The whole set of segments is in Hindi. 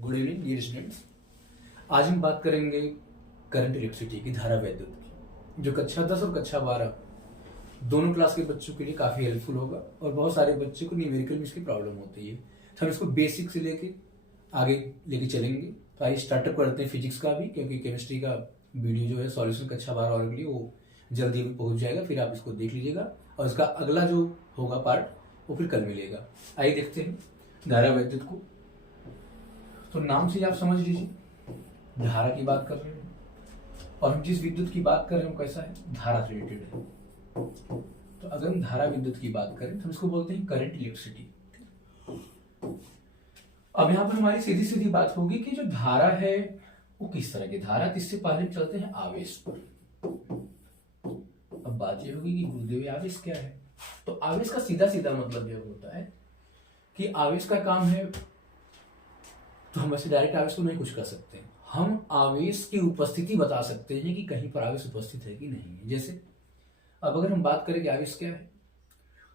Good evening dear students. आज हम बात करेंगे करंट इलेक्ट्रिसिटी की, धारा वैद्युत की, जो कक्षा 10 और कक्षा 12 दोनों क्लास के बच्चों के लिए काफ़ी हेल्पफुल होगा। और बहुत सारे बच्चों को न्यूमेरिकल में इसकी प्रॉब्लम होती है, तो हम इसको बेसिक से लेके आगे लेके चलेंगे। तो आइए स्टार्टअप करते हैं फिजिक्स का भी, क्योंकि केमिस्ट्री का वीडियो जो है सॉल्यूशन कक्षा 12 वालों के लिए वो जल्दी भी पहुंच जाएगा, फिर आप इसको देख लीजिएगा। और इसका अगला जो होगा पार्ट वो फिर कल मिलेगा। आइए देखते हैं धारा वैद्युत को। तो नाम से आप समझ लीजिए धारा की बात कर रहे हैं, और हम जिस विद्युत की बात कर रहे हैं वो कैसा है, धारा से रिलेटेड है। तो अगर हम धारा विद्युत की बात करें तो हम इसको बोलते हैं करंट इलेक्ट्रिसिटी। अब यहाँ पर हमारी सीधी सीधी बात होगी कि जो धारा है वो किस तरह की धारा है। इससे पहले चलते हैं आवेश पर। अब बात ये होगी कि गुरुदेव आवेश क्या है। तो आवेश का सीधा सीधा मतलब यह होता है कि आवेश का काम है, तो हम ऐसे डायरेक्ट आवेश को नहीं कुछ कर सकते हैं। हम आवेश की उपस्थिति बता सकते हैं कि कहीं पर आवेश उपस्थित है कि नहीं है। जैसे अब अगर हम बात करें कि आवेश क्या है,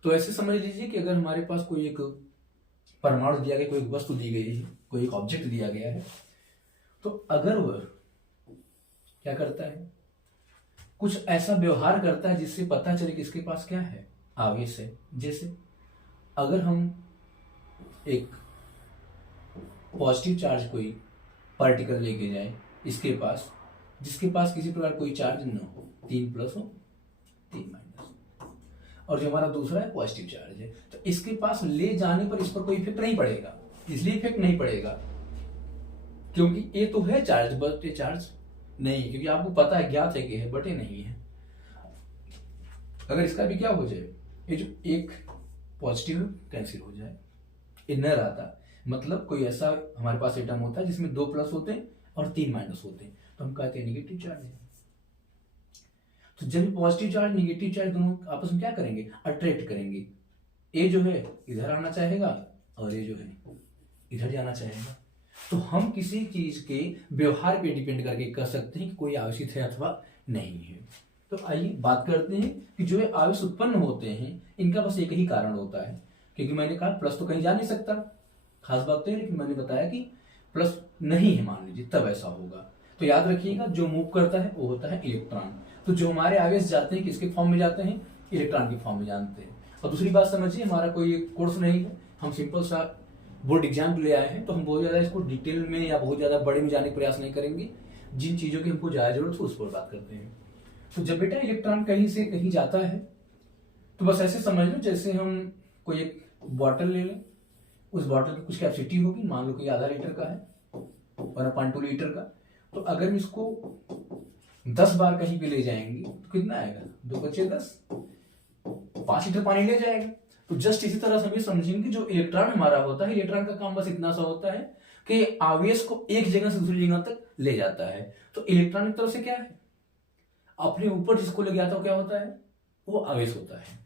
तो ऐसे समझ लीजिए कि अगर हमारे पास कोई एक परमाणु दिया गया, कोई एक वस्तु दी गई है, कोई एक ऑब्जेक्ट दिया गया है, तो अगर वह क्या करता है, कुछ ऐसा व्यवहार करता है जिससे पता चले कि इसके पास क्या है, आवेश है। जैसे अगर हम एक पॉजिटिव चार्ज कोई पार्टिकल लेके जाए इसके पास, जिसके पास किसी प्रकार कोई चार्ज न हो, 3 प्लस हो 3 माइनस, और जो हमारा दूसरा है पॉजिटिव चार्ज है, तो इसके पास ले जाने पर इस पर कोई इफेक्ट नहीं पड़ेगा। इसलिए इफेक्ट नहीं पड़ेगा क्योंकि ये तो है चार्ज, बट ये चार्ज नहीं है, क्योंकि आपको पता है, ज्ञात है कि है, बट ये नहीं है। अगर इसका भी क्या हो जाए, ये जो एक पॉजिटिव कैंसिल हो जाए, ये न रहता, मतलब कोई ऐसा हमारे पास एटम होता है जिसमें 2 प्लस होते हैं और 3 माइनस होते हैं, तो हम कहते हैं नेगेटिव चार्ज है। तो जब पॉजिटिव चार्ज नेगेटिव चार्ज दोनों आपस में क्या करेंगे, अट्रैक्ट करेंगे। ये जो है इधर आना चाहेगा और ये जो है इधर जाना चाहेगा। तो हम किसी चीज के व्यवहार पे डिपेंड करके कह सकते हैं कि कोई आवेशित है अथवा नहीं है। तो आइए बात करते हैं कि जो ये आवेश उत्पन्न होते हैं इनका बस एक ही कारण होता है, क्योंकि मैंने कहा प्लस तो कहीं जा नहीं सकता, खास बात तो है, लेकिन मैंने बताया कि प्लस नहीं है मान लीजिए, तब ऐसा होगा। तो याद रखिएगा जो मूव करता है वो होता है इलेक्ट्रॉन। तो जो हमारे आवेश जाते हैं किसके फॉर्म में जाते हैं, इलेक्ट्रॉन के फॉर्म में जानते हैं। और दूसरी बात समझिए, हमारा कोई कोर्स नहीं है, हम सिंपल सा बोर्ड एग्जाम ले आए हैं, तो हम बहुत ज्यादा इसको डिटेल में या बहुत ज्यादा बड़े में जाने का प्रयास नहीं करेंगे। जिन चीजों की हमको ज्यादा जरूरत है उस पर बात करते हैं। तो जब बेटा इलेक्ट्रॉन कहीं से कहीं जाता है, तो बस ऐसे समझ लो जैसे हम कोई एक बॉटल ले लें, उस बॉटल की कुछ कैपेसिटी होगी, मान लो कि आधा लीटर का है, 1.2 लीटर का। तो अगर हम इसको 10 बार कहीं पे ले जाएंगे तो कितना आएगा, 2 बचे 10, 5 लीटर पानी ले जाएगा। तो जस्ट इसी तरह से हम ये समझेंगे जो इलेक्ट्रॉन हमारा होता है, इलेक्ट्रॉन का काम बस इतना सा होता है कि आवेश को एक जगह से दूसरी जगह तक ले जाता है। तो इलेक्ट्रॉन एक तरफ से क्या है, अपने ऊपर जिसको ले जाता है क्या होता है, वो आवेश होता है,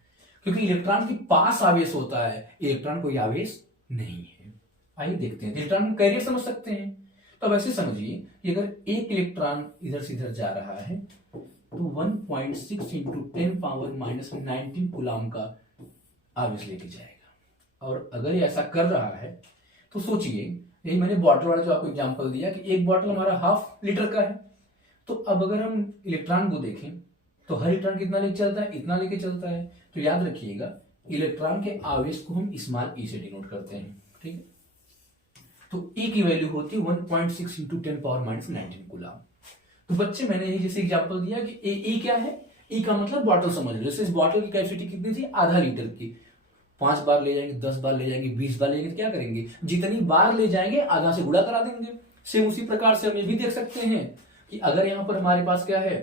क्योंकि इलेक्ट्रॉन के पास आवेश होता है, इलेक्ट्रॉन कोई आवेश नहीं है। आइए देखते हैं, इलेक्ट्रॉन कैरियर समझ सकते हैं। तो अब ऐसे समझिए कि अगर एक इलेक्ट्रॉन इधर से इधर जा रहा है तो 1.6 इंटू 10 पावर माइनस 19 कूलम का आवेश लेके जाएगा। और अगर ये ऐसा कर रहा है तो सोचिए, यही मैंने बॉटल वाला जो आपको एग्जांपल दिया कि एक बॉटल हमारा 1/2 लीटर का है। तो अब अगर हम इलेक्ट्रॉन को देखें तो हर इलेक्ट्रॉन कितना लेके चलता है, इतना लेके चलता है। तो याद रखिएगा इलेक्ट्रॉन के आवेश को हम स्मॉल ई से डिनोट करते हैं, ठीक है। तो ई की वैल्यू होती है 1.6 इंटू 10 पावर माइनस 19 कूलम। तो बच्चे मैंने ये जैसे एग्जांपल दिया कि ई क्या है, ई का मतलब बॉटल समझ लो। जैसे इस बॉटल की कैपेसिटी कितनी थी, आधा लीटर की। 5 बार ले जाएंगे, 10 बार ले जाएंगे, 20 बार ले जाएंगे, तो क्या करेंगे, जितनी बार ले जाएंगे आधा से गुणा करा देंगे। सेम उसी प्रकार से हम ये भी देख सकते हैं कि अगर यहाँ पर हमारे पास क्या है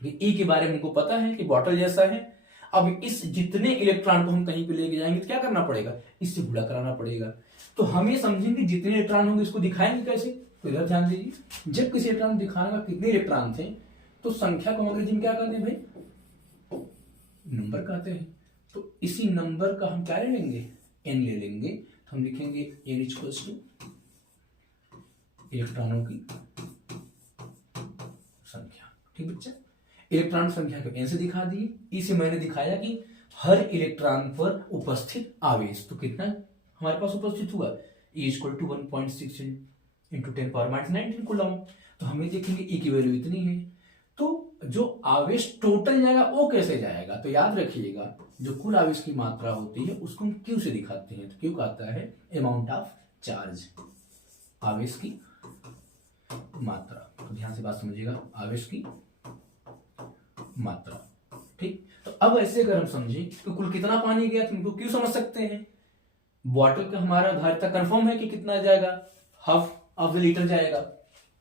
कि ई के बारे में हमको पता है कि बॉटल जैसा है। अब इस जितने इलेक्ट्रॉन को हम कहीं पे लेके जाएंगे तो क्या करना पड़ेगा, इससे गुणा कराना पड़ेगा। तो हम ये समझेंगे जितने इलेक्ट्रॉन होंगे इसको दिखाएंगे कैसे। तो इधर ध्यान दीजिए, जब किसी इलेक्ट्रॉन दिखाना कितने इलेक्ट्रॉन थे तो संख्या को अंग्रेजी में क्या कहते हैं भाई, नंबर कहते हैं। तो इसी नंबर का हम क्या ले लेंगे, एन ले लेंगे। तो हम लिखेंगे एन इक्वल्स टू इलेक्ट्रॉनों की संख्या, ठीक बच्चा। इलेक्ट्रॉन संख्या को एन से दिखा दिए, ई से मैंने दिखाया कि हर इलेक्ट्रॉन पर उपस्थित आवेश। तो कितना हमारे पास उपस्थित हुआ, E = 1.6 into 10 power minus 19 coulomb. तो हमें देखेंगे ई की वैल्यू इतनी है। तो जो आवेश टोटल जाएगा वो कैसे जाएगा, तो याद रखिएगा जो कुल आवेश की मात्रा होती है उसको हम क्यू से दिखाते हैं। तो क्यू का आता है अमाउंट ऑफ चार्ज, आवेश की मात्रा। तो ध्यान से बात समझिएगा, आवेश की मात्रा, ठीक। तो अब ऐसे अगर हम समझे तो कुल कितना पानी गया तो इनको क्यों समझ सकते हैं। बॉटल का हमारा धारिता कंफर्म है कि कितना जाएगा, हाफ ऑफ द लीटर जाएगा,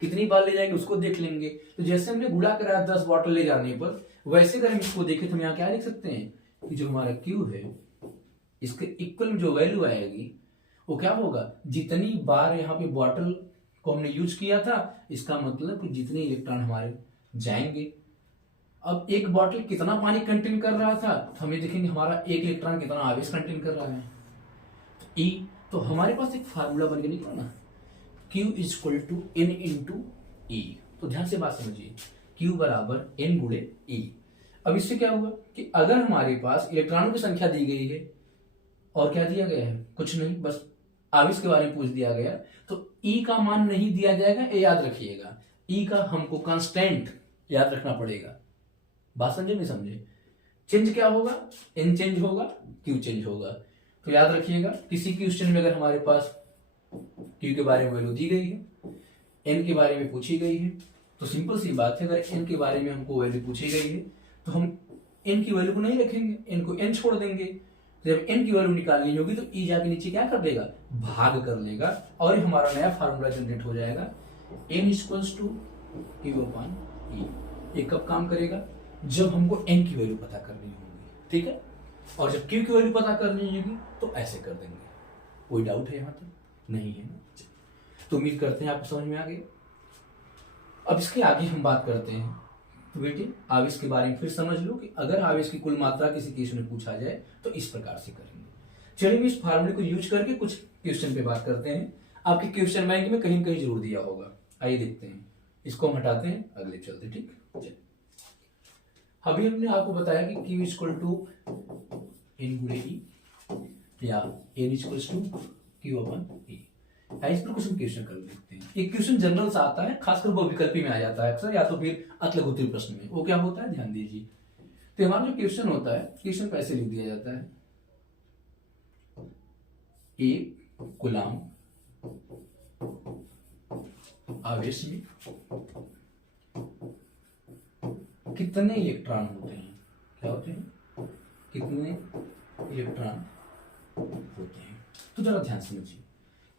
कितनी बार ले जाएंगे उसको देख लेंगे। तो जैसे हमने गुणा करा 10 बॉटल ले जाने पर, वैसे अगर हम इसको देखें तो हम यहाँ क्या लिख सकते हैं कि जो हमारा क्यू है इसके इक्वल जो वैल्यू आएगी वो क्या होगा, जितनी बार यहाँ पे बॉटल को हमने यूज किया था इसका मतलब कि जितने इलेक्ट्रॉन हमारे जाएंगे। अब एक बॉटल कितना पानी कंटेन कर रहा था, तो हमें देखेंगे हमारा एक इलेक्ट्रॉन कितना आवेश कंटेन कर रहा है, ई। तो हमारे पास एक फार्मूला बन के निकला ना, Q is equal to N into E. तो ध्यान से बात समझिए, Q बराबर N गुणे E। अब इससे क्या होगा कि अगर हमारे पास इलेक्ट्रॉनों की संख्या दी गई है और क्या दिया गया है, कुछ नहीं, बस आवेश के बारे में पूछ दिया गया, तो E का मान नहीं दिया जाएगा, ये याद रखिएगा। E का हमको कांस्टेंट याद रखना पड़ेगा। बात समझे नहीं समझे। चेंज क्या होगा, N चेंज होगा, Q चेंज होगा। तो याद रखिएगा किसी क्वेश्चन में अगर हमारे पास Q के बारे में वैल्यू दी गई है, N के बारे में पूछी गई है, तो सिंपल सी बात है अगर N के बारे में हमको वैल्यू पूछी गई है तो हम N की वैल्यू को नहीं रखेंगे, N को N छोड़ देंगे। जब N की वैल्यू निकालनी होगी तो E जाके नीचे क्या कर देगा, भाग कर लेगा, और हमारा नया फार्मूला जनरेट हो जाएगा N equals to Q upon E। ये कब काम करेगा, जब हमको N की वैल्यू पता करनी होगी, ठीक है। और जब Q की वैल्यू पता करनी होगी तो ऐसे कर देंगे। कोई डाउट है यहाँ तक, नहीं है ना। तो उम्मीद करते हैं आपको समझ में आ गया। अब इसके आगे हम बात करते हैं, तो बेटे आवेश के बारे में फिर समझ लो कि अगर आवेश की कुल मात्रा किसी क्वेश्चन में पूछा जाए तो इस प्रकार से करेंगे। चलिए इस फार्मूले को यूज करके कुछ क्वेश्चन पे बात करते हैं। आपके क्वेश्चन बैंक में कहीं न कहीं जरूर दिया होगा, आइए देखते हैं। इसको हम हटाते हैं, अगले चलते, ठीक। चलिए अभी हमने आपको बताया कि Q इक्वल टू N गुणे E या N equal to Q upon E। इस पर कुछ हम क्वेश्चन कर देखते हैं। एक क्वेश्चन जनरल सा आता है, खासकर बहुविकल्पी में आ जाता है अक्सर, या तो फिर अतलघुत्री प्रश्न में। वो क्या होता है, ध्यान दीजिए। तो हमारा जो क्वेश्चन होता है, क्वेश्चन को ऐसे लिख दिया जाता है, एक कूलाम आवेश में कितने इलेक्ट्रॉन होते हैं, क्या होते हैं, कितने इलेक्ट्रॉन होते हैं। तो जरा ध्यान समझिए,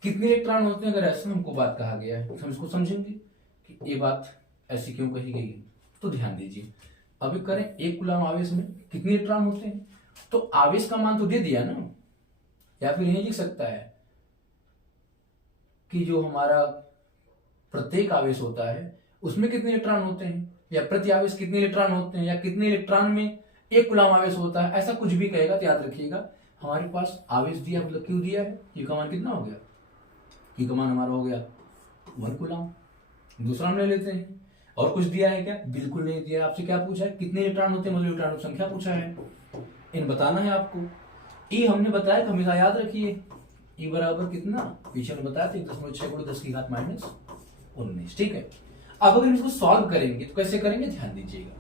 कितने इलेक्ट्रॉन होते हैं, अगर ऐसा हमको बात कहा गया है तो हम इसको समझेंगे कि ये बात ऐसी क्यों कही गई है। तो ध्यान दीजिए, अभी करें एक कूलाम आवेश में कितने इलेक्ट्रॉन होते हैं, तो आवेश का मान तो दे दिया ना, या फिर यही लिख सकता है कि जो हमारा प्रत्येक आवेश होता है उसमें कितने इलेक्ट्रॉन होते हैं, या प्रति आवेश कितने इलेक्ट्रॉन होते हैं, या कितने इलेक्ट्रॉन में एक कूलाम आवेश होता है, ऐसा कुछ भी कहेगा तो याद रखिएगा हमारे पास आवेश दिया मतलब क्यों दिया है, ये का मान कितना हो गया, ये का मान हमारा हो गया 1 कूलाम। दूसरा हम ले लेते हैं, और कुछ दिया है क्या, बिल्कुल नहीं दिया। आपसे क्या पूछा है, कितने इलेक्ट्रॉन होते हैं, मतलब इलेक्ट्रॉनों की संख्या पूछा है, इन बताना है आपको। ई हमने बताया, हमेशा याद रखिए ई बराबर कितना, पीछे में बताया था 1.6 गुणा 10 की घात माइनस 19, ठीक है। अब अगर इसको सॉल्व करेंगे तो कैसे करेंगे, ध्यान दीजिएगा।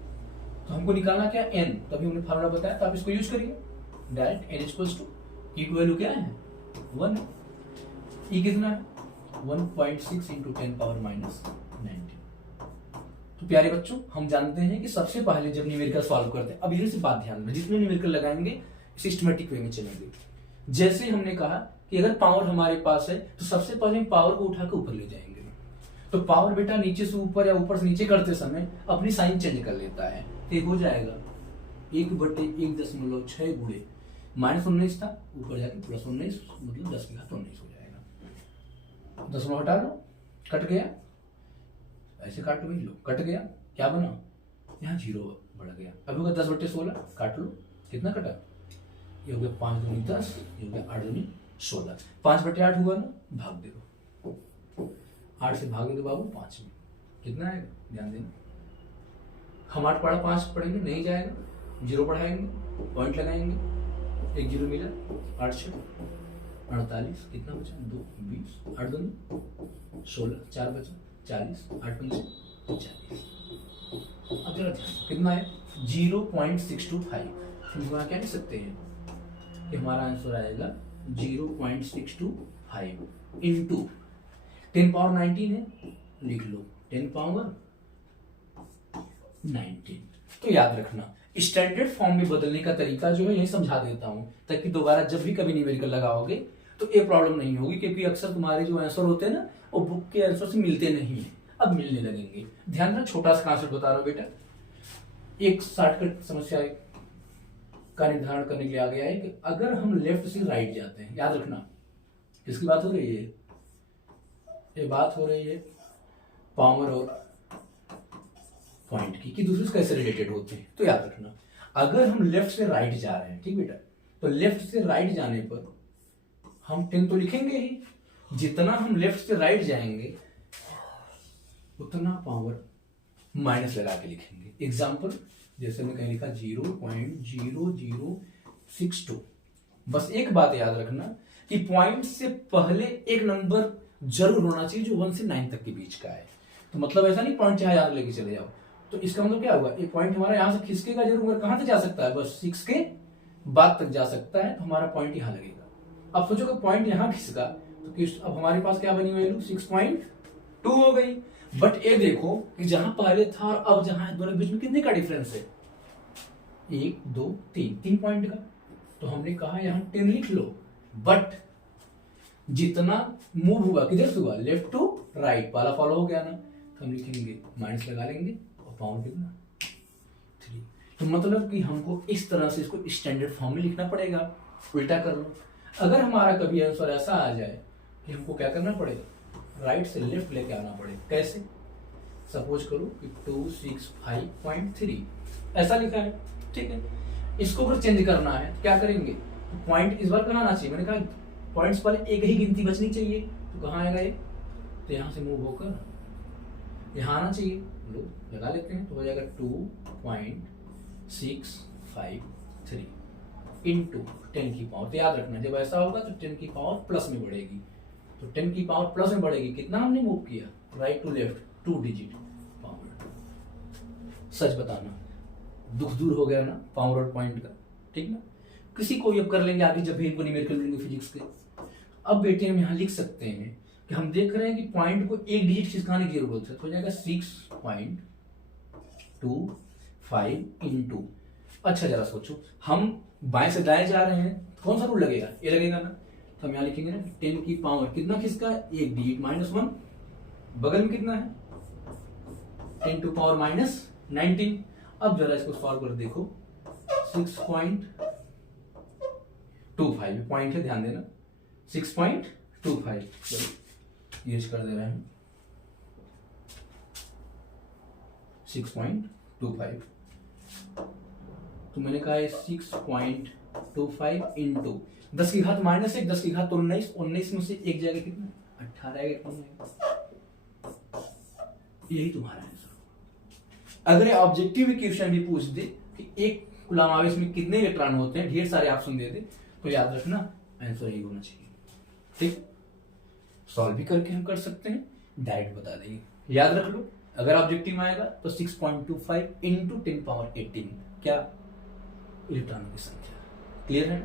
तो हमको निकालना क्या, n, तभी हमने फार्मूला बताया, तो आप इसको यूज करिए डायरेक्ट। n इक्वल्स टू ई की वैल्यू क्या है 1, ई कितना है 1.6 इंटू 10 पावर माइनस 19। तो प्यारे बच्चों, हम जानते हैं कि सबसे पहले जब न्यूमेरिकल सॉल्व करते हैं, अब ये से बात ध्यान में, जितने न्यूमेरिकल लगाएंगे सिस्टमेटिक वे में चलेंगे। जैसे हमने कहा कि अगर पावर हमारे पास है तो सबसे पहले हम पावर को उठा के ऊपर ले जाएंगे। तो पावर बेटा नीचे से ऊपर या ऊपर से नीचे करते समय अपनी साइन चेंज कर लेता है, तो हो जाएगा 1/1.6 गुणे माइनस 19 था, ऊपर जाके प्लस 19, मतलब 10 की घात 19 हो जाएगा। 10 हटा लो, कट गया, ऐसे काट लो, कट गया, क्या बना, यहाँ 0 बढ़ गया। अब होगा 10/16, काट लो, कितना कटा, ये हो गया 5 दूनी 10, ये हो गया 8 दूनी 16, 5/8 हुआ ना, भाग दे दो, 8 से भागे दो बाबू 5 में, कितना आएगा, ध्यान देना। हम 8 पढ़ा 5 पढ़ेंगे, नहीं जाएगा, 0 पढ़ाएंगे, पॉइंट लगाएंगे, 1 0 मिला, 8 6 48, कितना बचा 2 20, 8 2 16, 4 बचा 40, 8 5 40। अब जरा ध्यान कितना है 0.625। हम क्या कह सकते हैं कि हमारा आंसर आएगा 0.625 इंटू 10 पावर 19 है, लिख लो 10 पावर 19। तो याद रखना स्टैंडर्ड फॉर्म में बदलने का तरीका जो है यही समझा देता हूं, ताकि दोबारा जब भी कभी न्यूमेरिकल लगाओगे तो ये प्रॉब्लम नहीं होगी, क्योंकि अक्सर तुम्हारे जो आंसर होते हैं ना वो बुक के आंसर से मिलते नहीं है, अब मिलने लगेंगे। ध्यान रखना, छोटा सा कॉन्सेप्ट बता रहा हूं बेटा। एक शॉर्टकट समस्या का निर्धारण करने के लिए आ गया है कि अगर हम लेफ्ट से राइट जाते हैं, याद रखना किसकी बात हो रही है, ये बात हो रही है पावर और पॉइंट की, कि दूसरे से कैसे रिलेटेड होते हैं। तो याद रखना अगर हम लेफ्ट से राइट जा रहे हैं, ठीक बेटा, तो लेफ्ट से राइट जाने पर हम 10 तो लिखेंगे ही, जितना हम लेफ्ट से राइट जाएंगे उतना पावर माइनस लगा के लिखेंगे। एग्जाम्पल जैसे मैं कहीं लिखा 0.0062। बस एक बात याद रखना कि पॉइंट से पहले एक नंबर जरूर होना चाहिए जो 1 से 9 तक के बीच का है। तो मतलब ऐसा नहीं पॉइंट चाहे याद लेके चले जाओ, तो इसका मतलब क्या हुआ, एक पॉइंट हमारा यहां से खिसकेगा जरूर, मगर कहां तक जा सकता है, बस 6 के बाद तक जा सकता है, तो हमारा पॉइंट यहां लगेगा। अब सोचो कि पॉइंट यहां खिसका तो अब हमारे पास क्या बनी वैल्यू 6.2 हो गई। बट ये देखो कि जहां पहले था और अब जहां है दोनों बीच में कितने का डिफरेंस है, 1 2 3 पॉइंट का। तो हमने कहा यहां 10 लिख लो, बट जितना मूव हुआ किधर से हुआ, लेफ्ट टू राइट वाला फॉलो हो गया ना, तो हम लिखेंगे माइनस लगा लेंगे और पावर कितना 3। तो मतलब कि हमको इस तरह से इसको स्टैंडर्ड फॉर्म में लिखना पड़ेगा। उल्टा कर लो, अगर हमारा कभी आंसर ऐसा आ जाए कि हमको क्या करना पड़ेगा, राइट से लेफ्ट लेके आना पड़ेगा। कैसे, सपोज करो कि 265.3 ऐसा लिखा है, ठीक है, इसको अगर चेंज करना है तो क्या करेंगे, पॉइंट इस बार कहाँ आना चाहिए, मैंने कहा पॉइंट्स पर एक ही गिनती बचनी चाहिए, तो कहाँ आएगा ये, तो यहां से मूव होकर यहां आना चाहिए। लो लगा लेते हैं, तो हो जाएगा 2.653 इंटू 10 की पावर। तो याद रखना जब ऐसा होगा तो 10 की पावर प्लस में बढ़ेगी, तो 10 की पावर प्लस में बढ़ेगी, कितना हमने मूव किया right to left 2 digit power. सच बताना दुख दूर हो गया ना पावर और पॉइंट का, ठीक ना। किसी को भी अब कर लेंगे आगे जब भी इनको न्यूमेरिकल मिलेंगे फिजिक्स के। अब बेटे हम यहां लिख सकते हैं कि हम देख रहे हैं कि पॉइंट को एक डिजिट खिसकाने की जरूरत है, तो हो जाएगा 6.25 इंटू, अच्छा जरा सोचो, हम बाएं से दाएं जा रहे हैं, कौन सा रूल लगेगा, ये लगेगा ना। तो हम यहां लिखेंगे ना 10 की पावर कितना खिसका, एक डिजिट -1, बगल में कितना है 10 टू पावर -19। अब जरा इसको सॉल्व कर देखो, 6.25 पॉइंट है, ध्यान देना 6.25, चलो यूज कर दे रहे हैं 6.25। तो मैंने कहा 6.25 इंटू 10 की घात -1, 10 की घात 19, 19 में से एक जाएगा कितना 18 आएगा। यही तुम्हारा आंसर। अगर ऑब्जेक्टिव क्वेश्चन भी पूछ दे कि एक कूलम आवेश में कितने इलेक्ट्रॉन होते हैं, ढेर सारे ऑप्शन दे दे, तो याद रखना आंसर यही होना चाहिए, ठीक। सॉल्व भी करके हम कर सकते हैं, डायरेक्ट बता देंगे, याद रख लो। अगर ऑब्जेक्टिव आएगा तो 6.25 इंटू 10 पावर 18 क्या, इलेक्ट्रॉनों की संख्या। क्लियर है।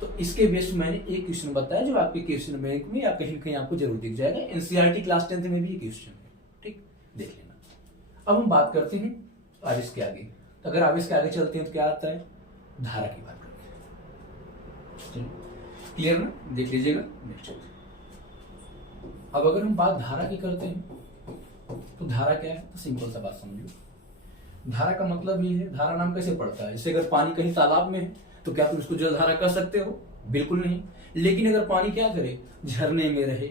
तो इसके बेस मैंने एक क्वेश्चन बताया जो आपके क्वेश्चन बैंक में या कहीं कहीं आपको जरूर दिख जाएगा, एनसीईआरटी क्लास 10 में भी ये क्वेश्चन है, ठीक, देख लेना। अब हम बात करते हैं आवेश के आगे। तो अगर आवेश के आगे चलते हैं तो क्या आता है, धारा की बात करते हैं। क्लियर ना, देख लीजिएगा नेक्स्ट। अब अगर हम बात धारा की करते हैं तो धारा क्या है, तो सिंपल सा बात समझो। धारा का मतलब ये है, धारा नाम कैसे पड़ता है, जैसे अगर पानी कहीं तालाब में है तो क्या तुम इसको जलधारा कह सकते हो, बिल्कुल नहीं। लेकिन अगर पानी क्या करे, झरने में रहे,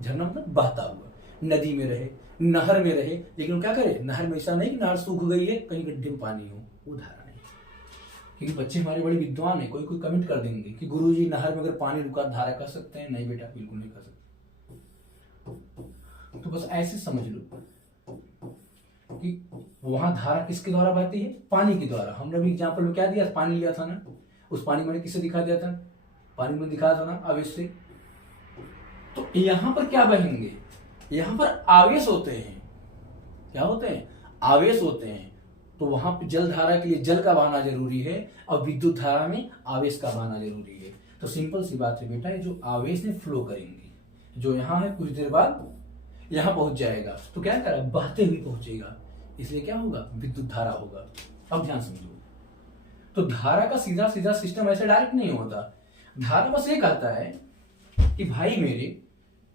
झरना मतलब बहता हुआ, नदी में रहे, नहर में रहे, लेकिन वो क्या करे, नहर में ऐसा नहीं कि नहर सूख गई है कहीं गड्ढे में पानी हो, वो धारा नहीं। क्योंकि बच्चे हमारे बड़े विद्वान है, कोई कोई कमेंट कर देंगे कि गुरुजी नहर में अगर पानी रुका धारा कह सकते हैं, नहीं बेटा बिल्कुल नहीं कह सकते। तो बस ऐसे समझ लो कि वहां धारा किसके द्वारा बहती है, पानी के द्वारा। हमने भी एग्जांपल में क्या दिया, पानी लिया था ना, उस पानी मैंने किसे दिखा दिया था, पानी में दिखा दो ना आवेश से। तो यहां पर क्या बहेंगे, यहां पर आवेश होते हैं। क्या होते हैं, आवेश होते हैं। तो वहां पर जल धारा के लिए जल का बहाना जरूरी है और विद्युत धारा में आवेश का बहाना जरूरी है। तो सिंपल सी बात है बेटा, जो आवेश में फ्लो करेंगे, जो यहां है कुछ देर बाद यहां पहुंच जाएगा, तो क्या करेगा, बहते हुए पहुंचेगा, इसलिए क्या होगा, विद्युत धारा होगा। अब ध्यान समझो, तो धारा का सीधा सीधा सिस्टम ऐसे डायरेक्ट नहीं होता। धारा बस ये कहता है कि भाई मेरे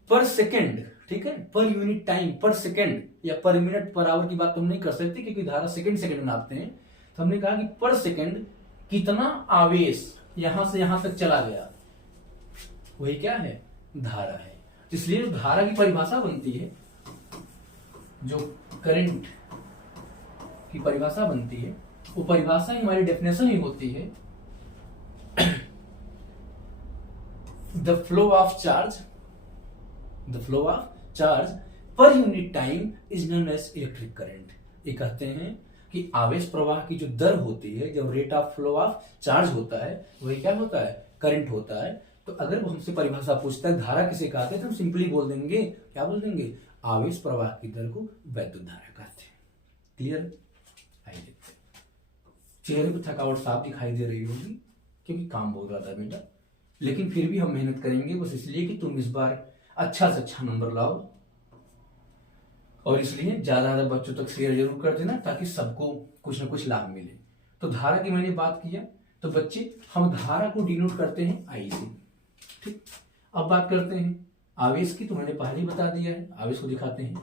पर सेकंड, ठीक है, पर यूनिट टाइम, पर सेकंड या पर मिनट पर आवर की बात तो हम नहीं कर सकते क्योंकि धारा सेकंड सेकंड में नापते हैं। तो हमने कहा कि पर सेकंड कितना आवेश यहां से यहां तक चला गया, वही क्या है, धारा है। इसलिए जो धारा की परिभाषा बनती है, जो करंट की परिभाषा बनती है, वो परिभाषा ही हमारी डेफिनेशन ही होती है, the flow of charge, the flow of charge per unit time is known as electric current. ये कहते हैं कि आवेश प्रवाह की जो दर होती है, जो rate of flow of charge होता है, वही क्या होता है, करंट होता है। तो अगर वो हमसे परिभाषा पूछता है धारा किसे कहते हैं, तो हम सिंपली बोल देंगे, क्या बोल देंगे, आवेश प्रवाह की दर को वैद्युत धारा कहते हैं। क्लियर, आइए देखते हैं। चेहरे पर थकावट साफ दिखाई दे रही होगी क्योंकि काम बहुत ज्यादा बेटा, लेकिन फिर भी हम मेहनत करेंगे बस इसलिए कि तुम इस बार अच्छा से अच्छा नंबर लाओ, और इसलिए ज्यादा ज्यादा बच्चों तक शेयर जरूर कर देना ताकि सबको कुछ ना कुछ लाभ मिले। तो धारा की मैंने बात किया, तो बच्चे हम धारा को डिनोट करते हैं आई से, ठीक। अब बात करते हैं आवेश की, तो मैंने पहले ही बता दिया है, आवेश को दिखाते हैं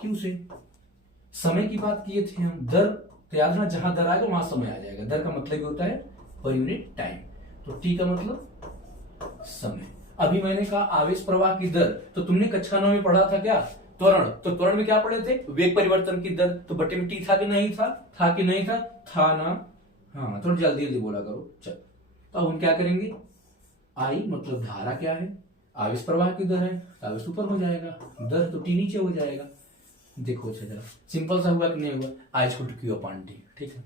क्यू से। समय की बात किए थे हम, दर, तो याद रखना जहां दर आएगा वहां समय आ जाएगा। दर का मतलब होता है पर यूनिट टाइम, तो टी का मतलब समय। अभी मैंने कहा आवेश प्रवाह की दर, तो तुमने कक्षा 9 में पढ़ा था क्या, त्वरण। तो त्वरण में क्या पढ़े थे, वेग परिवर्तन की दर। तो बटे में टी था कि नहीं था, था कि नहीं था, था ना, हाँ थोड़ा जल्दी जल्दी बोला करो। चल, तो अब हम क्या करेंगे, आई मतलब धारा क्या है, आवेश प्रवाह की दर है, आवेश ऊपर हो जाएगा, दर तो टी नीचे हो जाएगा। देखो अच्छा जरा सिंपल सा हुआ कि नहीं हुआ, I equal to Q upon T, ठीक है।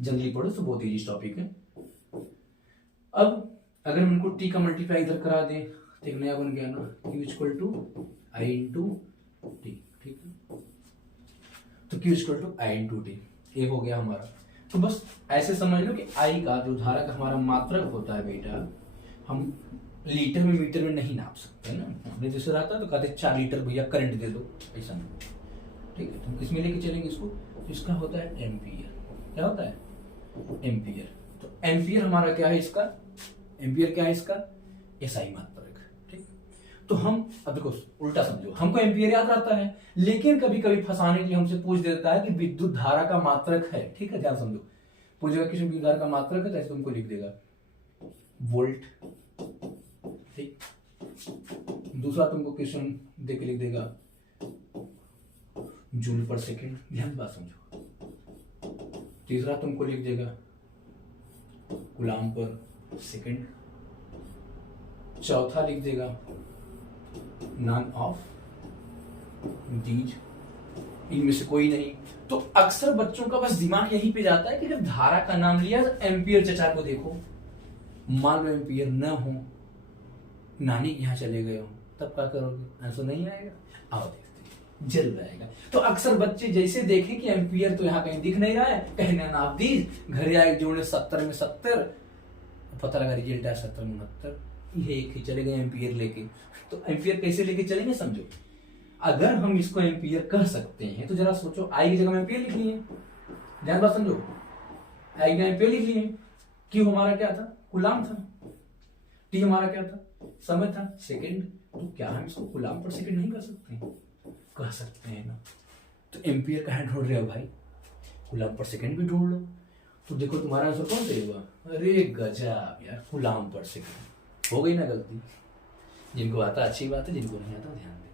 जल्दी पढ़ो, तो बहुत इजी टॉपिक है। अब अगर हम इनको टी का मल्टीप्लाई इधर करा दें तो एक नया बन गया ना, Q equal to I into T, ठीक है। तो Q equal to I into T, ये हो गया हमारा। तो बस ऐसे समझ लो कि आई का जो धारा का हमारा मात्रक होता है बेटा, हम लीटर में मीटर में नहीं नाप सकते ना। हमने जैसे रहता तो कहते 4 लीटर भैया करंट दे दो, ऐसा नहीं, ठीक है। तो हम किसमें लेके चलेंगे इसको, तो इसका होता है एम्पियर। क्या होता है, एम्पियर। तो एम्पियर हमारा क्या है, इसका एम्पियर क्या है, इसका एसआई मात्रक, ठीक। तो हम अब देखो उल्टा समझो, हमको एम्पियर याद रहता है, लेकिन कभी कभी फंसाने के लिए हमसे पूछ देता है कि विद्युत धारा का मात्रक है, ठीक है। ध्यान समझो, पूछेगा किसी विद्युत धारा का मात्रक है, तो ऐसे तुमको लिख देगा वोल्ट, ठीक। दूसरा तुमको क्वेश्चन देख के लिख देगा जूल पर सेकेंड, ध्यान बात समझो। तीसरा तुमको लिख देगा कूलाम पर सेकेंड। चौथा लिख देगा नॉन ऑफ दीज, इनमें से कोई नहीं। तो अक्सर बच्चों का बस दिमाग यहीं पे जाता है कि जब धारा का नाम लिया तो एम्पियर चचा को देखो, मान लो एम्पियर न हो, नानी यहाँ चले गए हो, तब क्या करोगे, आंसर नहीं आएगा। आओ देखते हैं, जल्द आएगा। तो अक्सर बच्चे जैसे देखें कि एम्पियर तो यहाँ कहीं दिख नहीं रहा है, कहने नाप दीज, घर आए जोड़े 70 में 70, पता लगा रिजल्ट आया 70 में 69, ये एक ही चले गए एम्पियर लेके। तो एम्पियर कैसे लेके चलेंगे समझो, अगर हम इसको एम्पियर कह सकते हैं तो जरा सोचो, आई की जगह में एम्पियर लिख लिए, ध्यान बात समझो, आई का एम्पियर लिख लिए, क्यू हमारा क्या था, कूलाम था, टी हमारा क्या था, समय था, सेकंड। तो क्या हम इसको कूलाम पर सेकंड नहीं कर सकते, कह सकते हैं ना। तो एम्पियर कहाँ ढूंढ रहे हो भाई, कूलाम पर सेकंड भी ढूंढ लो। तो देखो तुम्हारा आंसर कौन सही हुआ, अरे गजब यार, कूलाम पर सेकंड। हो गई ना गलती, जिनको आता अच्छी बात है, जिनको नहीं आता ध्यान दे।